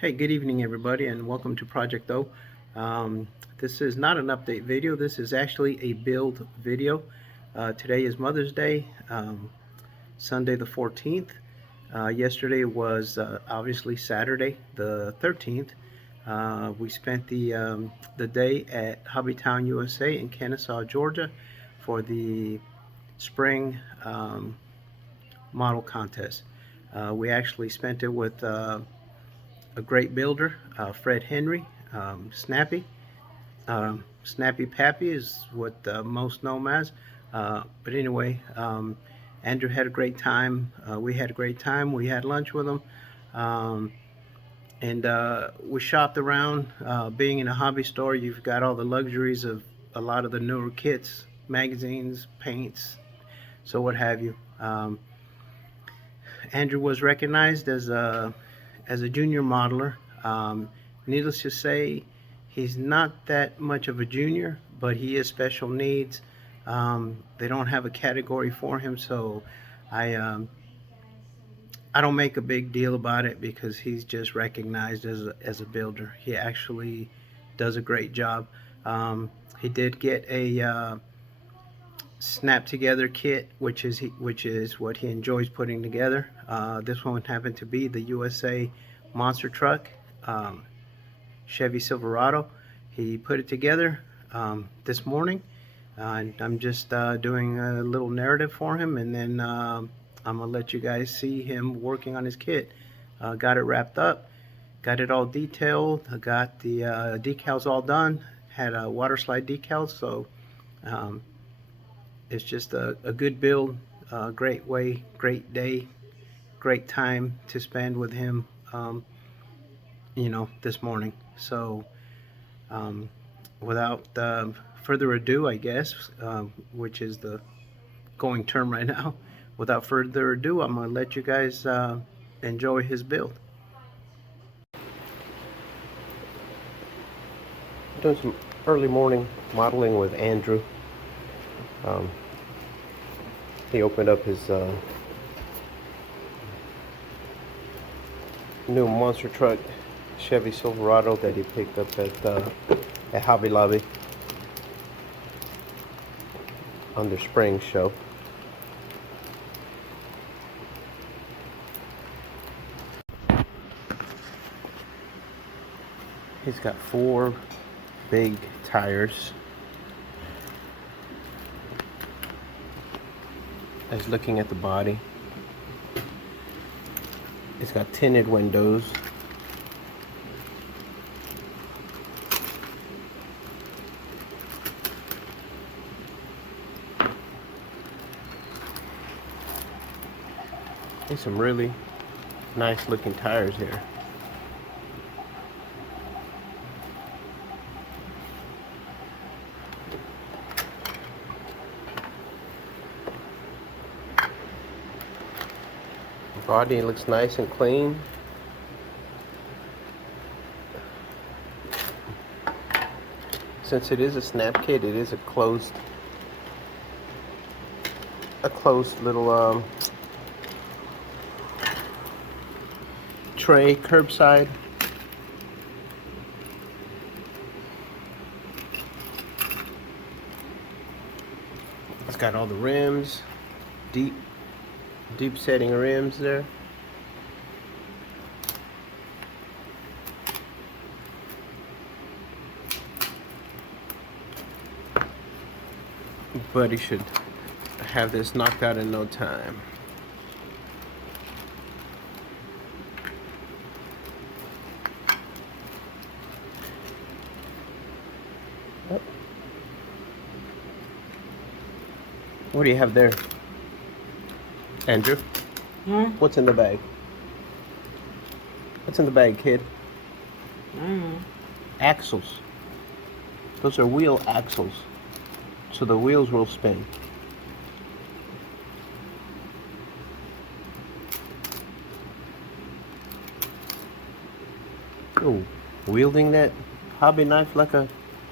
Hey, good evening everybody, and welcome to Project O. This is not an update video, this is actually a build video. Today is Mother's Day, Sunday the 14th. Yesterday was obviously Saturday the 13th. We spent the day at Hobbytown, USA in Kennesaw, Georgia for the spring model contest. We actually spent it with a great builder, Fred Henry, Snappy. Snappy Pappy is what most know him as. But anyway, Andrew had a great time. We had a great time. We had lunch with him. And we shopped around. Being in a hobby store, you've got all the luxuries of a lot of the newer kits, magazines, paints, so what have you. Andrew was recognized as a junior modeler. Needless to say, he's not that much of a junior, but he is special needs. They don't have a category for him, so I don't make a big deal about it because he's just recognized as a builder. He actually does a great job. He did get a snap together kit, which is what he enjoys putting together. This one happened to be the USA monster truck, Chevy Silverado. He put it together this morning, and I'm just doing a little narrative for him, and then I'm gonna let you guys see him working on his kit. Got it wrapped up, got it all detailed, got the decals all done, had a water slide decals, so it's just a good build, great way, great day, great time to spend with him, this morning. So without further ado, I guess, which is the going term right now, without further ado, I'm going to let you guys enjoy his build. Doing some early morning modeling with Andrew. He opened up his new monster truck, Chevy Silverado, that he picked up at Hobby Lobby on their spring show. He's got 4 big tires. I was looking at the body. It's got tinted windows. There's some really nice looking tires here. Body looks nice and clean. Since it is a Snapkit, it is a closed little tray, curbside. It's got all the rims, deep setting rims there. But he should have this knocked out in no time. Oh. What do you have there, Andrew? What's in the bag? What's in the bag, kid? Axles. Those are wheel axles. So the wheels will spin. Oh, wielding that hobby knife like a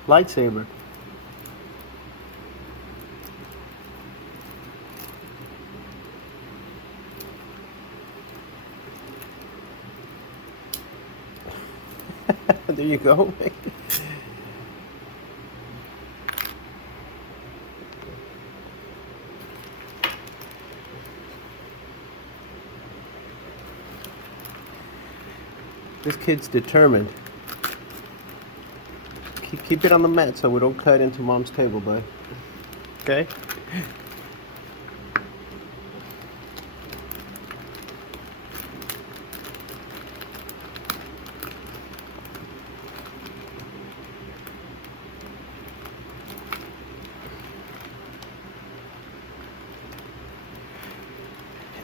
lightsaber. There you go. This kid's determined. Keep it on the mat so we don't cut into mom's table, bud. Okay?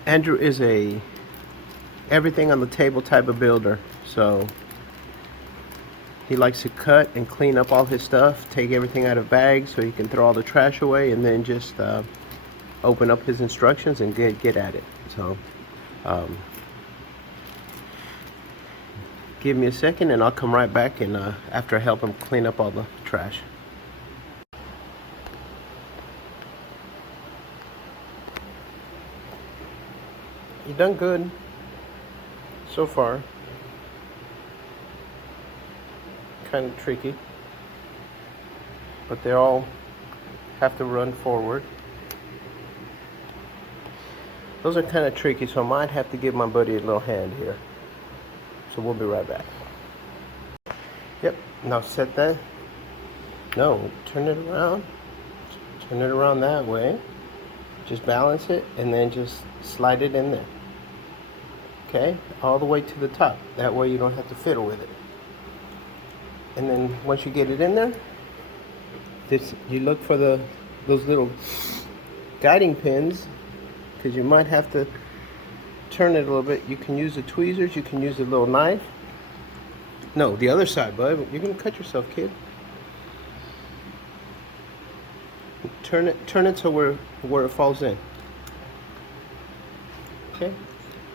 Andrew is a everything on the table type of builder, so he likes to cut and clean up all his stuff, take everything out of bags so he can throw all the trash away, and then just open up his instructions and get at it. So give me a second and I'll come right back and after I help him clean up all the trash. You done good so far. Kind of tricky, but they all have to run forward. Those are kind of tricky, so I might have to give my buddy a little hand here. So we'll be right back. Yep, now set that. No, turn it around. Turn it around that way. Just balance it and then just slide it in there. Okay, all the way to the top. That way you don't have to fiddle with it. And then once you get it in there, you look for those little guiding pins, because you might have to turn it a little bit. You can use the tweezers, you can use a little knife. No, the other side, bud. You're gonna cut yourself, kid. Turn it to where it falls in. Okay.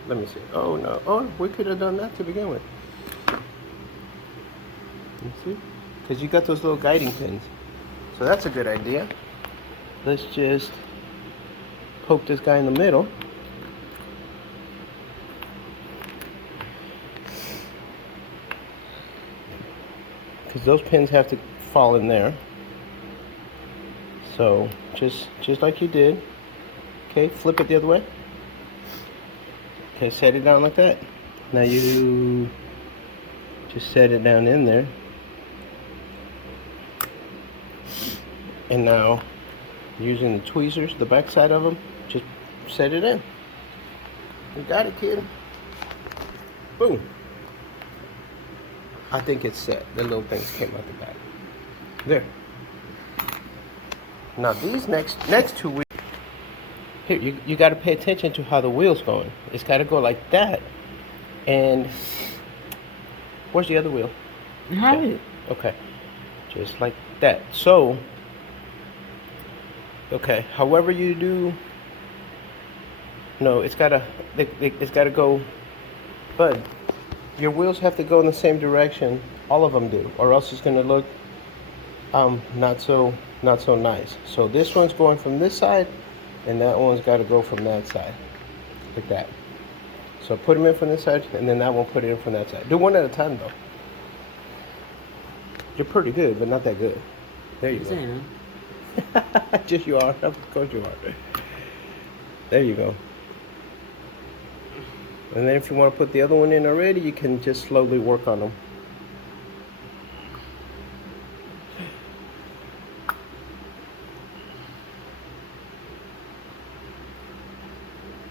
Let me see. Oh no. Oh, we could have done that to begin with. You see? Because you got those little guiding pins. So that's a good idea. Let's just poke this guy in the middle. Because those pins have to fall in there. So just like you did. Okay, flip it the other way. Okay, set it down like that. Now you just set it down in there. And now, using the tweezers, the back side of them, just set it in. You got it, kid. Boom. I think it's set. The little things came out the back. There. Now these next two wheels. Here, you got to pay attention to how the wheel's going. It's got to go like that. And where's the other wheel? Right. Okay. Just like that. So, okay. However you do. No, it's gotta go. Bud, your wheels have to go in the same direction. All of them do, or else it's gonna look not so nice. So this one's going from this side. And that one's got to go from that side, like that. So put them in from this side, and then that one put it in from that side. Do one at a time, though. You're pretty good, but not that good. There you go. Just you are. Of course you are. There you go. And then if you want to put the other one in already, you can just slowly work on them.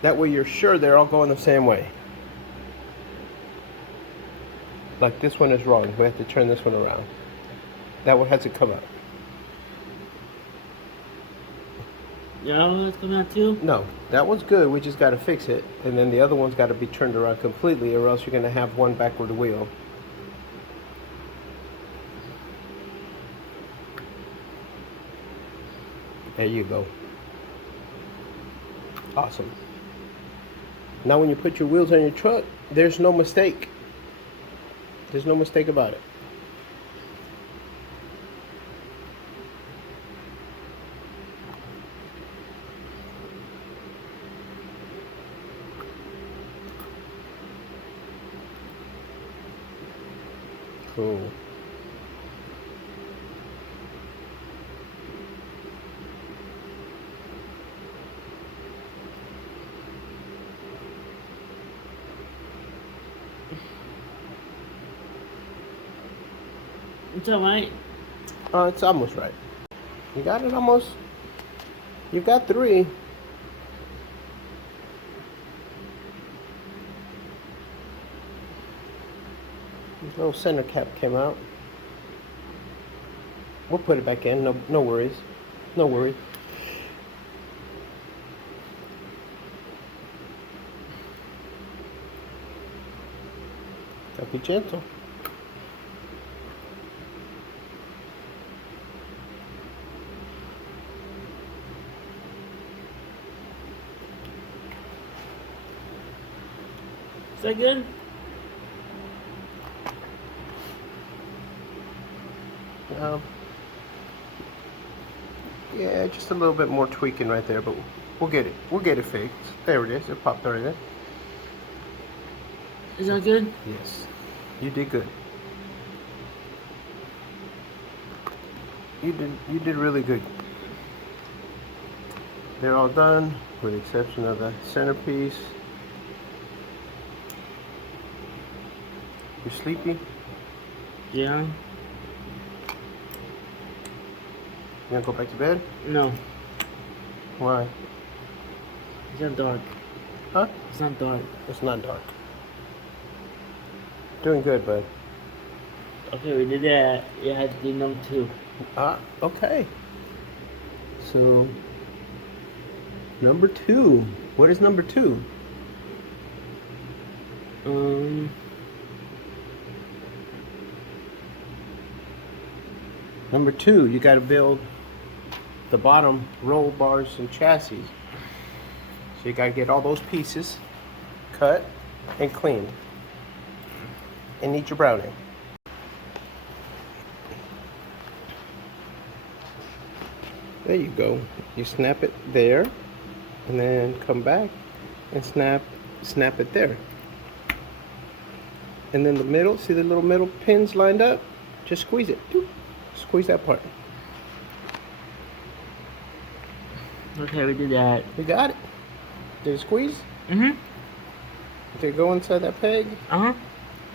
That way you're sure they're all going the same way. Like this one is wrong. We have to turn this one around. That one has to come out. Yeah, all that's coming out too? No, that one's good. We just got to fix it. And then the other one's got to be turned around completely, or else you're going to have one backward wheel. There you go. Awesome. Now when you put your wheels on your truck, there's no mistake. There's no mistake about it. Cool. It's alright. It's almost right. You got it almost. You got 3. Little center cap came out. We'll put it back in. No worries. No worry. Gotta be gentle. Is that good? Yeah, just a little bit more tweaking right there, but we'll get it. We'll get it fixed. There it is. It popped right there. Is that good? Yes, you did good. You did really good. They're all done, with the exception of the centerpiece. You sleepy? Yeah. You gonna go back to bed? No. Why? It's not dark. Huh? It's not dark. It's not dark. Doing good, bud. Okay, we did that. You had to do number 2. Okay. So, number 2. What is number 2? Number 2, you got to build the bottom roll bars and chassis. So you got to get all those pieces cut and cleaned. And eat your brownie. There you go. You snap it there, and then come back and snap it there. And then the middle, see the little middle pins lined up? Just squeeze it. Squeeze that part. Okay, we did that. You got it? Did it squeeze? Mm-hmm. Did it go inside that peg? Uh-huh.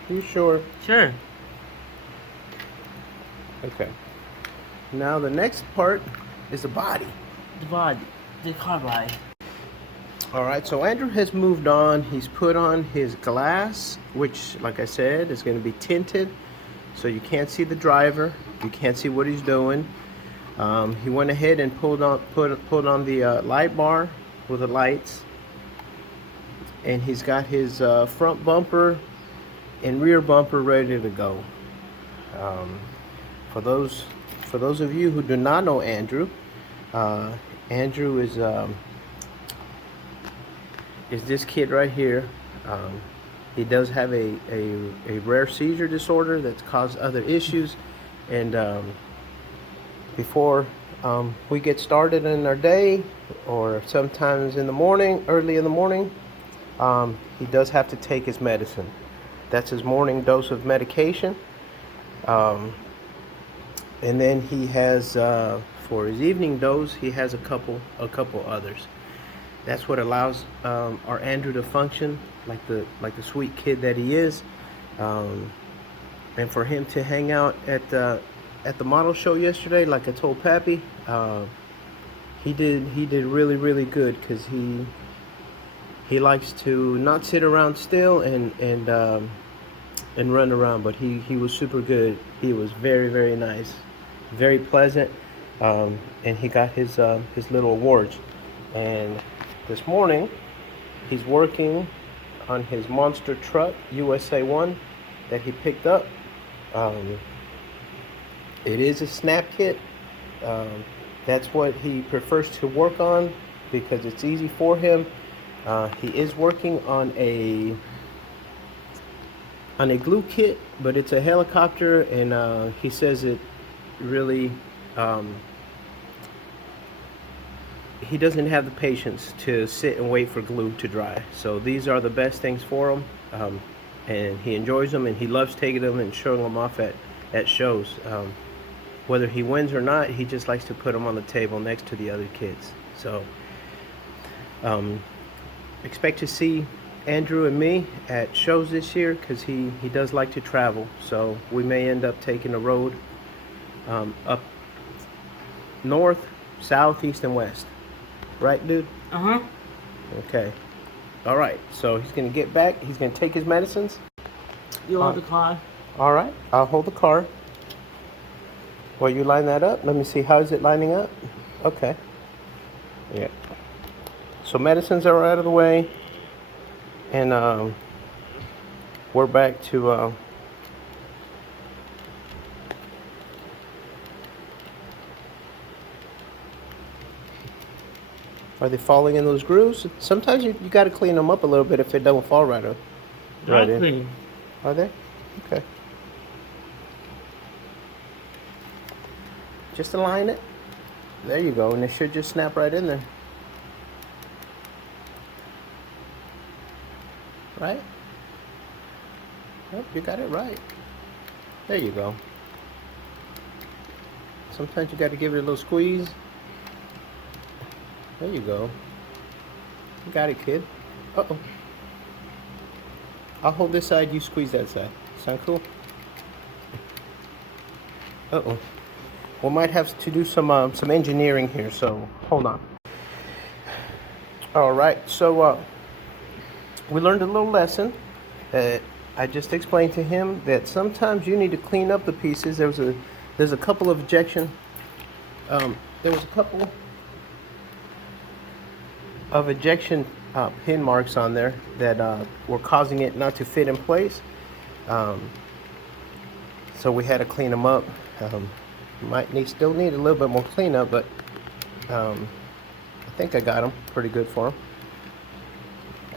You sure? Sure. Okay. Now the next part is the body. The body. The carbide. Alright, so Andrew has moved on. He's put on his glass, which, like I said, is going to be tinted. So you can't see the driver. You can't see what he's doing. He went ahead and pulled on the light bar with the lights. And he's got his front bumper and rear bumper ready to go. For those of you who do not know Andrew, Andrew is this kid right here. He does have a rare seizure disorder that's caused other issues, and before we get started in our day, or sometimes in the morning, early in the morning, he does have to take his medicine. That's his morning dose of medication. And then he has, for his evening dose, he has a couple others. That's what allows our Andrew to function like the sweet kid that he is, and for him to hang out at the model show yesterday, like I told Pappy, he did really good, because he likes to not sit around still and run around, but he was super good. He was very nice, very pleasant, and he got his little awards. And this morning he's working on his monster truck USA1 that he picked up. It is a Snapkit. That's what he prefers to work on because it's easy for him. He is working on a glue kit, but it's a helicopter, and he says it really he doesn't have the patience to sit and wait for glue to dry. So these are the best things for him. and he enjoys them, and he loves taking them and showing them off at shows. Whether he wins or not, he just likes to put them on the table next to the other kids. So expect to see Andrew and me at shows this year, because he does like to travel. So we may end up taking a road up north, south, east, and west. Right, dude? Uh-huh. Okay. All right. So he's going to get back. He's going to take his medicines. You hold the car. All right. I'll hold the car. While you line that up, let me see. How is it lining up? Okay. Yeah. So medicines are out of the way. And we're back to are they falling in those grooves? Sometimes you got to clean them up a little bit if it don't fall right Dry in. clean. Are they? Okay. Just align it. There you go, and it should just snap right in there. Right? Yep, you got it right. There you go. Sometimes you got to give it a little squeeze. There you go. You got it, kid. Uh-oh. I'll hold this side, you squeeze that side. Sound cool? Uh-oh. We might have to do some engineering here, so hold on. All right, so we learned a little lesson that I just explained to him, that sometimes you need to clean up the pieces. There's a couple of ejection. There was a couple of ejection pin marks on there that were causing it not to fit in place. So we had to clean them up. Still need a little bit more cleanup, but I think I got them pretty good for them.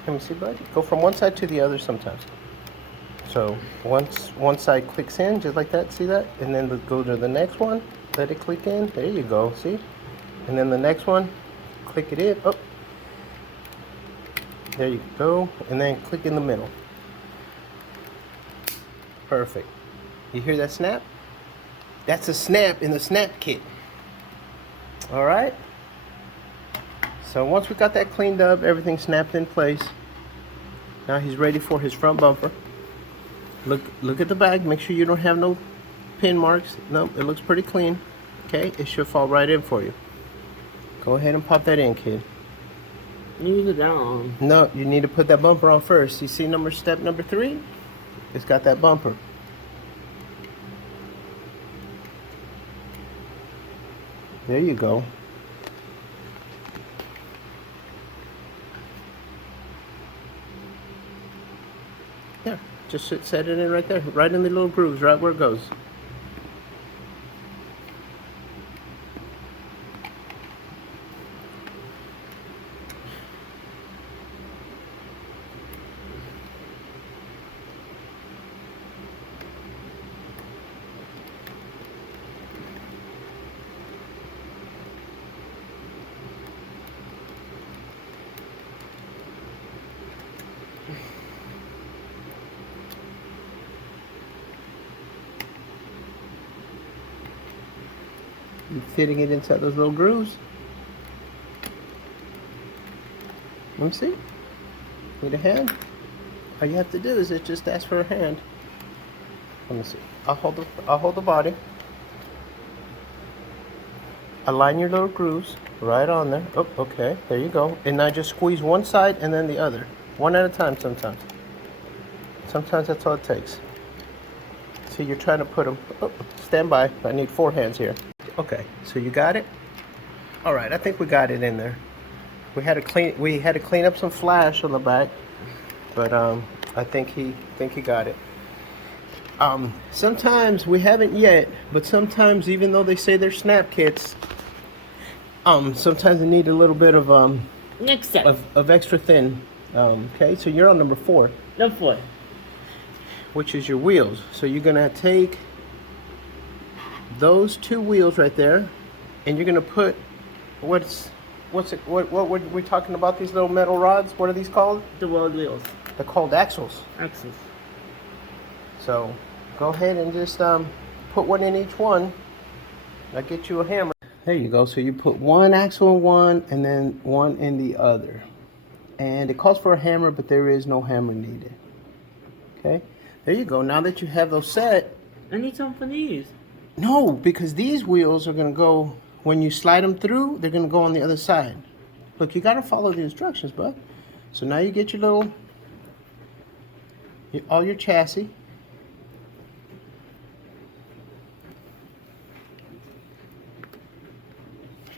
Let me see, bud. Go from one side to the other sometimes. So once one side clicks in, just like that, see that? And then go to the next one, let it click in. There you go, see? And then the next one, click it in. Oh, there you go. And then click in the middle. Perfect. You hear that snap? That's a snap in the Snapkit. All right. So once we got that cleaned up, everything snapped in place. Now he's ready for his front bumper. Look at the bag. Make sure you don't have no pin marks. No, it looks pretty clean. Okay, it should fall right in for you. Go ahead and pop that in, kid. Use it down. No, you need to put that bumper on first. You see step number 3? It's got that bumper. There you go. There, just set it in right there, right in the little grooves, right where it goes. You fitting it inside those little grooves. Let me see. Need a hand? All you have to do is just ask for a hand. Let me see. I'll hold the body. Align your little grooves right on there. Oh, okay. There you go. And now just squeeze one side and then the other. One at a time sometimes. Sometimes that's all it takes. See, you're trying to put them. Oh, stand by. I need 4 hands here. Okay, so you got it? All right, I think we got it in there. We had to clean up some flash on the back, but I think he got it. Sometimes we haven't yet, but sometimes even though they say they're snap kits, sometimes they need a little bit of Next step. of extra thin. Okay, so you're on number 4. Number 4. Which is your wheels. So you're gonna take those 2 wheels right there, and you're gonna put what were we talking about? These little metal rods? What are these called? The world wheels. They're called axles. Axis. So go ahead and just put one in each one. I'll get you a hammer. There you go. So you put one axle in one and then one in the other. And it calls for a hammer, but there is no hammer needed. Okay, there you go. Now that you have those set. I need some for these. No, because these wheels are going to go, when you slide them through, they're going to go on the other side. Look, you got to follow the instructions, bud. So now you get your little, all your chassis.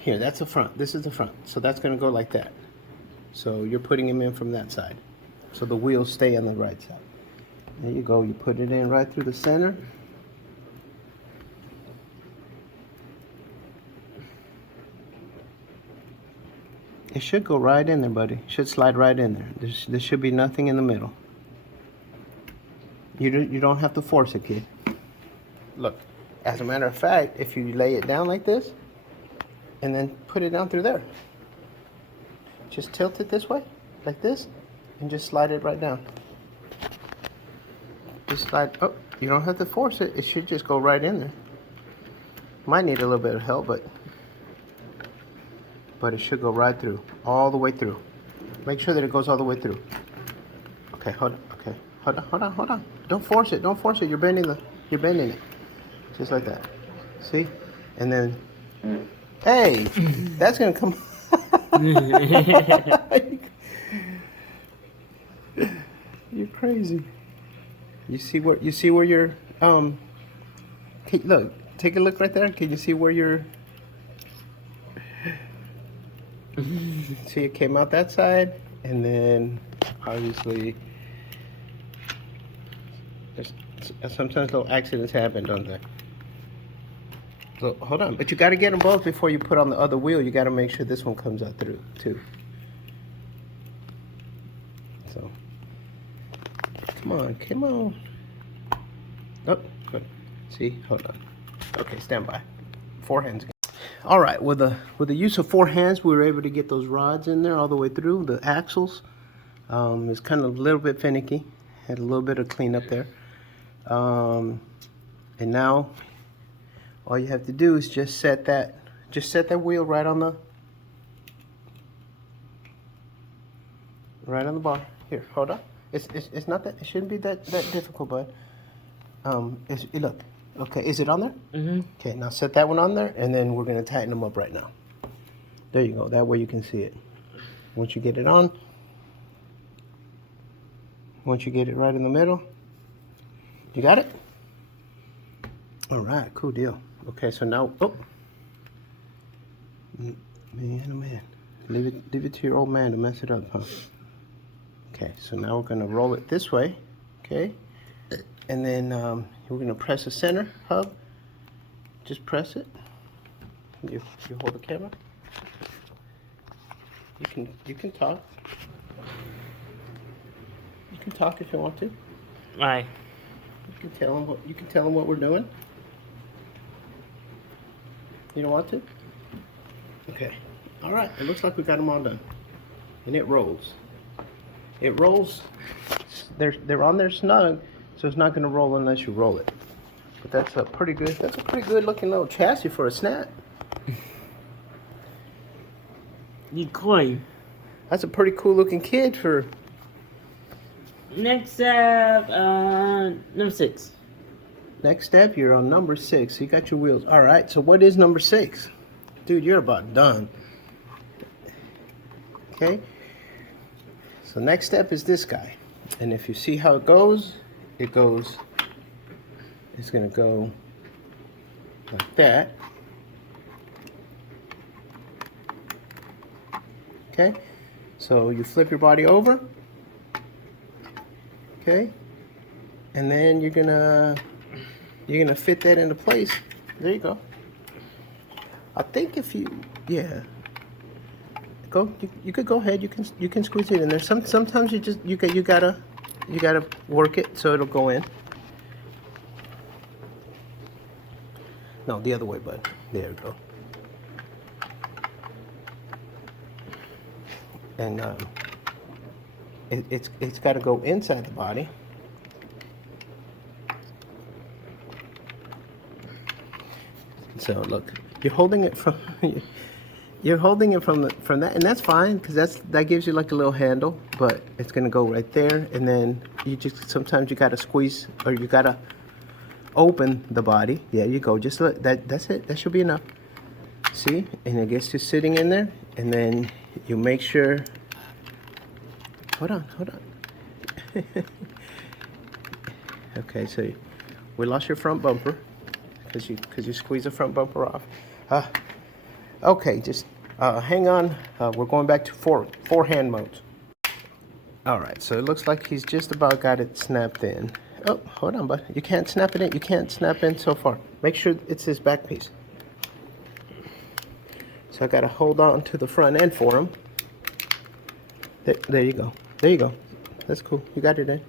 Here, that's the front. This is the front. So that's going to go like that. So you're putting them in from that side. So the wheels stay on the right side. There you go. You put it in right through the center. It should go right in there, buddy. It should slide right in there. There should be nothing in the middle. You don't have to force it, kid. Look, as a matter of fact, if you lay it down like this, and then put it down through there. Just tilt it this way, like this, and just slide it right down. Just slide, oh, you don't have to force it. It should just go right in there. Might need a little bit of help, but it should go right through, all the way through. Make sure that it goes all the way through. Okay, hold on, okay. Hold on. Don't force it, You're bending it. Just like that. See? And then, hey, that's gonna come. You're crazy. You see where your look, take a look right there. Can you see where your see it came out that side, and then obviously sometimes little accidents happen, don't they? So hold on, but you got to get them both before you put on the other wheel. You got to make sure this one comes out through too. So come on. Oh, good. See, hold on. Okay, stand by. 4 hands. All right, with the use of 4 hands, we were able to get those rods in there all the way through the axles. It's kind of a little bit finicky. Had a little bit of cleanup there. And now all you have to do is just set that wheel right on the bar. Here, hold on. It's not that, it shouldn't be that difficult, bud. Look. Okay, is it on there? Mm-hmm. Okay, now set that one on there, and then we're gonna tighten them up right now. There you go. That way you can see it. Once you get it on, once you get it right in the middle, you got it? All right, cool deal. Okay, so now, oh, man, leave it to your old man to mess it up, huh? Okay, so now we're gonna roll it this way, okay? And then we're gonna press the center hub. Just press it. You hold the camera. You can talk. You can talk if you want to. Why? You can tell them what we're doing. You don't want to? Okay. All right. It looks like we got them all done, and it rolls. It rolls. They're on there snug. So it's not going to roll unless you roll it. But that's a pretty good looking little chassis for a Snap. Decoy. That's a pretty cool looking kid for. Next up, number 6. Next step, you're on number 6. So you got your wheels. All right. So what is number 6? Dude, you're about done. Okay. So next step is this guy. And if you see how it goes, it's going to go like that. Okay, so you flip your body over. Okay, and then you're gonna fit that into place. There you go. I think if you, yeah, go. You could go ahead. You can squeeze it in there. Sometimes you gotta work it so it'll go in. No, the other way, bud. There we go. And it's got to go inside the body. So look, you're holding it from you're holding it from that, and that's fine because that gives you like a little handle, but it's gonna go right there, and then you just sometimes you gotta squeeze or you gotta open the body. Yeah, you go. Just let that. That's it. That should be enough. See, and it gets to sitting in there, and then you make sure. Hold on. Okay, so we lost your front bumper because you squeeze the front bumper off. Okay, just hang on. We're going back to four hand modes. All right, so it looks like he's just about got it snapped in. Oh, hold on, bud. You can't snap it in. You can't snap in so far. Make sure it's his back piece. So I gotta hold on to the front end for him. There you go. There you go. That's cool. You got it in.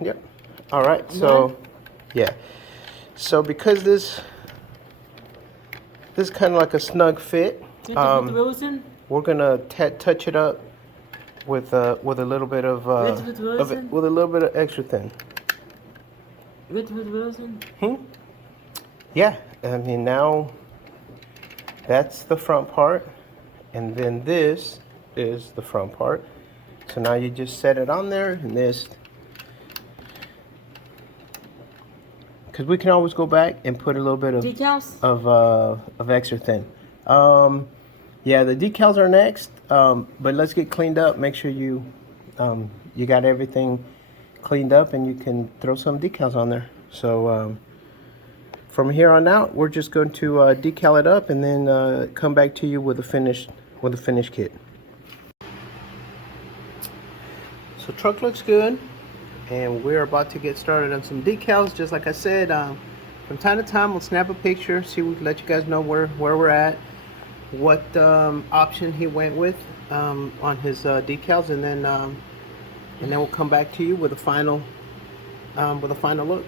Yep. All right. So, yeah. So because this is kind of like a snug fit, we're gonna touch it up with a little bit of with a little bit of extra thin. Yeah. I mean, now that's the front part, and then this is the front part. So now you just set it on there, and this, because we can always go back and put a little bit of decals of extra thin. Yeah, the decals are next, but let's get cleaned up. Make sure you you got everything cleaned up, and you can throw some decals on there. So from here on out, we're just going to decal it up, and then come back to you with a finished kit. So truck looks good, and we're about to get started on some decals. Just like I said, from time to time we'll snap a picture, let you guys know where we're at, what option he went with on his decals, and then we'll come back to you with a final look.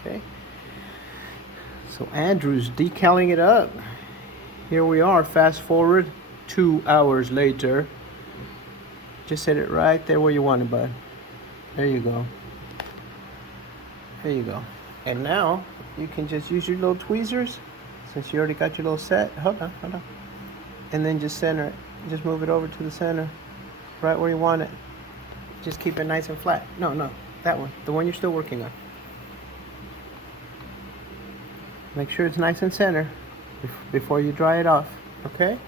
Okay. So Andrew's decaling it up. Here we are. Fast forward 2 hours later. Just set it right there where you want it, bud. There you go. There you go. And now you can just use your little tweezers, since you already got your little set. Hold on. And then just center it. Just move it over to the center, right where you want it. Just keep it nice and flat. No, that one. The one you're still working on. Make sure it's nice and center before you dry it off. Okay?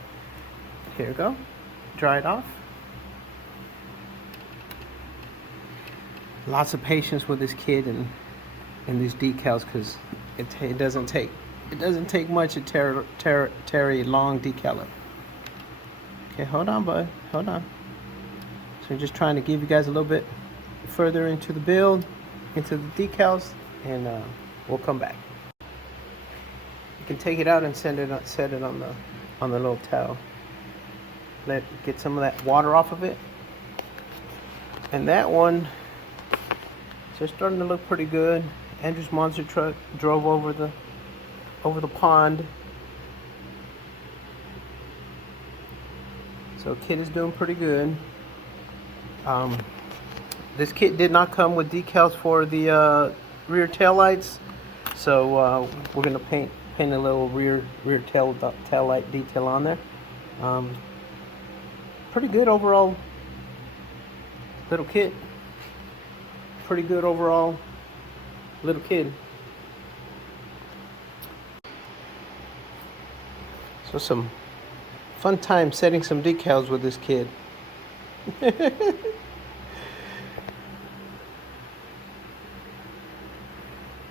Here we go. Dry it off. Lots of patience with this kid and these decals, because it doesn't take much to tear a long decal up. Okay, hold on, bud. Hold on. So I'm just trying to give you guys a little bit further into the build, into the decals, and we'll come back. You can take it out and set it on the little towel. Get some of that water off of it. And that one, so it's starting to look pretty good. Andrew's monster truck drove over the pond. So kit is doing pretty good. This kit did not come with decals for the rear tail lights, so we're gonna paint a little rear tail light detail on there. Pretty good overall little kit. Pretty good overall little kid. So some fun time setting some decals with this kid.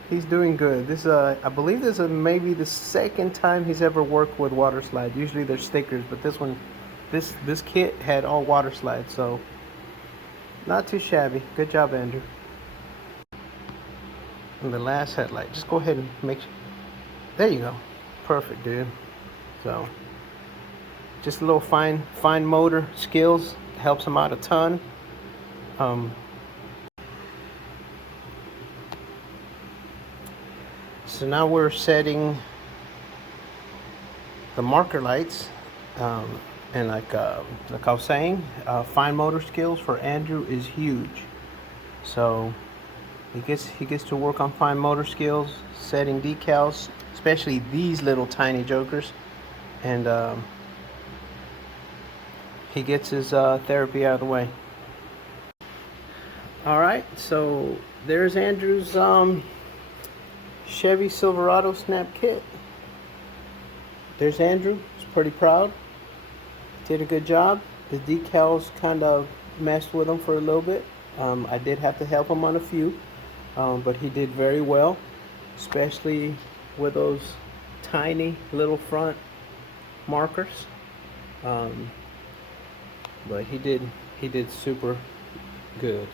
He's doing good. This I believe this is maybe the second time he's ever worked with water slide. Usually they're stickers, but this one, this kit had all water slides, so not too shabby. Good job, Andrew. And the last headlight, just go ahead and make sure. There you go. Perfect, dude. So just a little fine motor skills helps him out a ton. So now we're setting the marker lights, and like I was saying, fine motor skills for Andrew is huge. So He gets to work on fine motor skills, setting decals, especially these little tiny jokers, and he gets his therapy out of the way. All right, so there's Andrew's Chevy Silverado snap kit. There's Andrew. He's pretty proud. Did a good job. The decals kind of messed with him for a little bit. I did have to help him on a few, but he did very well, especially with those tiny little front markers. But he did super good.